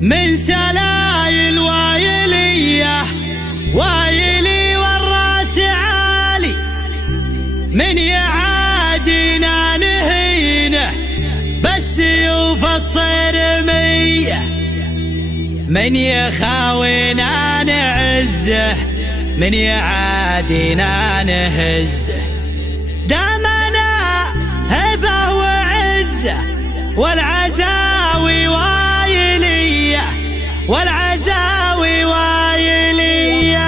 من سلايل وايلية وايلي والراس عالي، من يعادينا نهينه بالسيوف الصرمية، من يخاوينا نعزه من يعادينا نهزه. دامنا هبه وعزه والعزاوي وايلية والعزاوي وايلية.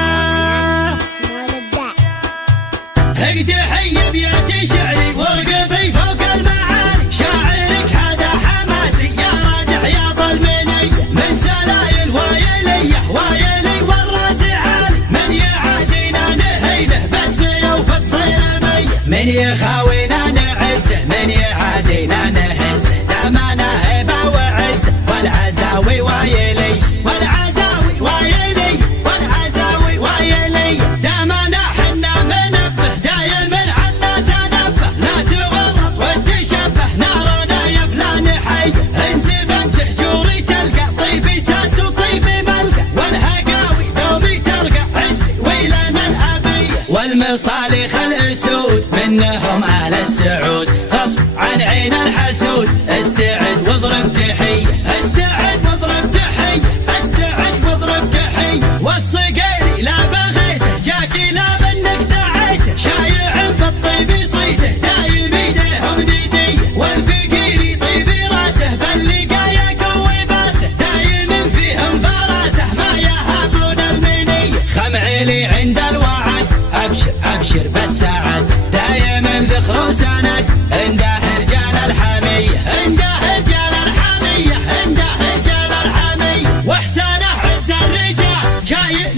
هقد حي بيت شعري ورقبي فوق المعالي، شاعرك هذا حماسي يا رادح يا ظلمني. من سلايل وايلية وايلي والراس عالي، من يعادينا نهينه بالسيوف الصيرمية، من يخاوينا نعزه من يعادينا نهزه. دامنا هبه وعزه والعزاوي وايلي والعزاوي وايلي والعزاوي وايلي. دامنا حنا منبه دايم عنا تنبه، لا تورط وتشبه نارنا يا فلان حي. انزب انت حجوري تلقى طيبي ساس وطيبي ملقى، والهقاوي دومي ترقى عزي ويلنا الابيه. والمصالح الاسود منهم اهل السعود، غصب عن عين الحسود. استعد واضرب تحيه استعد واضرب تحيه استعد واضرب تحيه. والصقيري لا بغيته جاكي لا منك دعيته، شايع بالطيب صيده دايم ايديهم نديه. والفقيري طيبي راسه باللقايا قوي باسه، دايم فيهم فراسه ما يهابون المنيه. خمعيلي عند الوعد ابشر ابشر بالسعد، دايم ذخر وسند عنده رجال الحميه عنده رجال الحميه عنده رجال الحميه. واحسانه عز الرجال شايل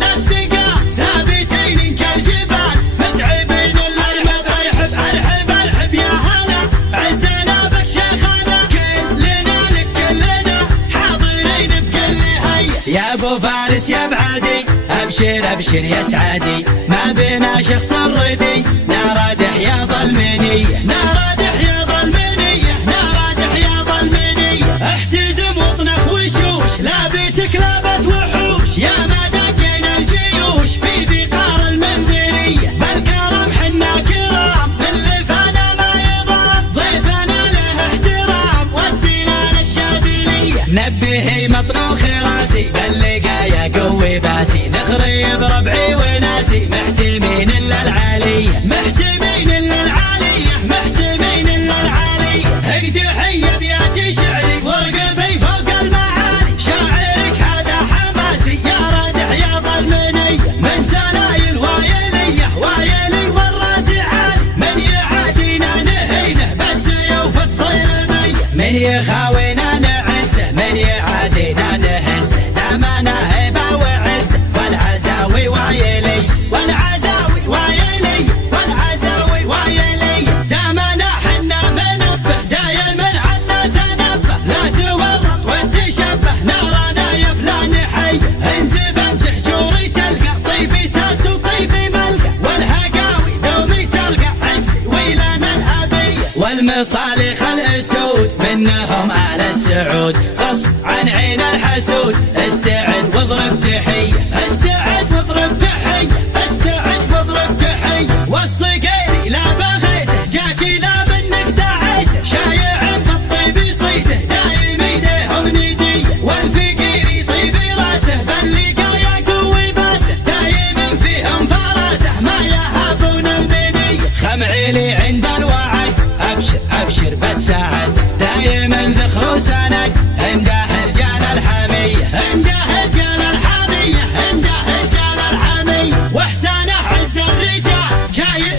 للثقال، ثابتين كالجبال متعبين الارحب ارحب ارحب ارحب يا هلا. عزنا بك شيخنا كلنا لك كلنا حاضرين بكل هيئه. يا ابو فارس يا بعدي ابشر ابشر يا سعدي، ما بينا شخص الردي نارادح يا ظلمنيه نارادح يا ظلمنيه نارادح يا ظلمنيه. احتزم واطنخ وشوش لابتك لابت وحوش، يا ما دقينا الجيوش في بقار المنذريه. بالكرم حنا كرام من لفانا ما يضام، ضيفنا له احترام والدلال الشاذليه. نبهي مطروخ راسي باللقايا قوي باسي، ذخري بربعي وناسي محتمين الا العاليه محتمين الا العاليه محتمين الا العاليه. هقد حي بيت شعري ورقبي فوق المعالي، شاعرك هذا حماسي يا رادح يا ظلمنيه. من سلايل وايليه وايلي والراس عالي، من يعادينا نهينه بالسيوف الصيرميه، من يخاوينا نعزه من يعادينا نهزه. دامنا هبه وعزه والعزاوي وايلي والعزاوي وايلي والعزاوي وايلي. دامنا حنا منبه دايم عنا تنبه، لا تورط وتشبه نارنا يا فلان حي. انزب انت حجوري تلقى طيبي ساس وطيبي ملقى، والهقاوي دومي ترقى عزي ويلنا الابيه. والمصالح الاسود منهم اهل السعود، غصب عن عين الحسود. استعد واضرب تحيه استعد واضرب تحيه استعد واضرب تحيه. والصقيري لا بغيته جاكي لا منك دعيته، شايع بالطيب صيده دايم ايديهم نديه. والفقيري طيبي راسه باللقايا قوي باسه، دايم فيهم فراسه ما يهابون المنيه. خمعيلي عند الوعد ابشر ابشر بالسعد، دايم ذخر وسند عنده رجال الحميه عنده رجال الحميه عنده رجال الحميه. واحسانه عز الرجال شايل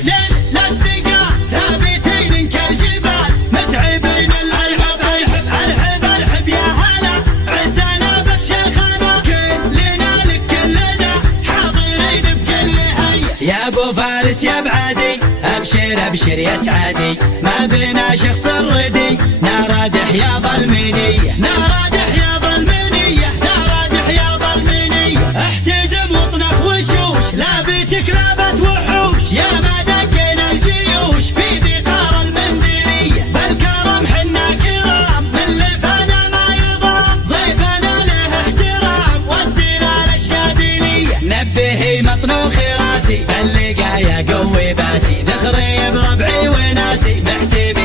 للثقال، ثابتين كالجبال متعبين الارحب ارحب ارحب ارحب يا هلا. عزنا بك شيخنا كلنا لك كلنا حاضرين بكل هيئه. يا ابو فارس يا بعدي ابشر ابشر يا سعدي، ما بينا شخص الردي نارادح يا ظلمنيه نارادح يا ظلمنيه نارادح يا ظلمنيه. احتزم واطنخ وشوش لابتك لابت وحوش، يا ما دقينا الجيوش في بقار المنذريه. بالكرم حنا كرام من لفانا ما يضام، ضيفنا قريب ربعي وناسي محتبي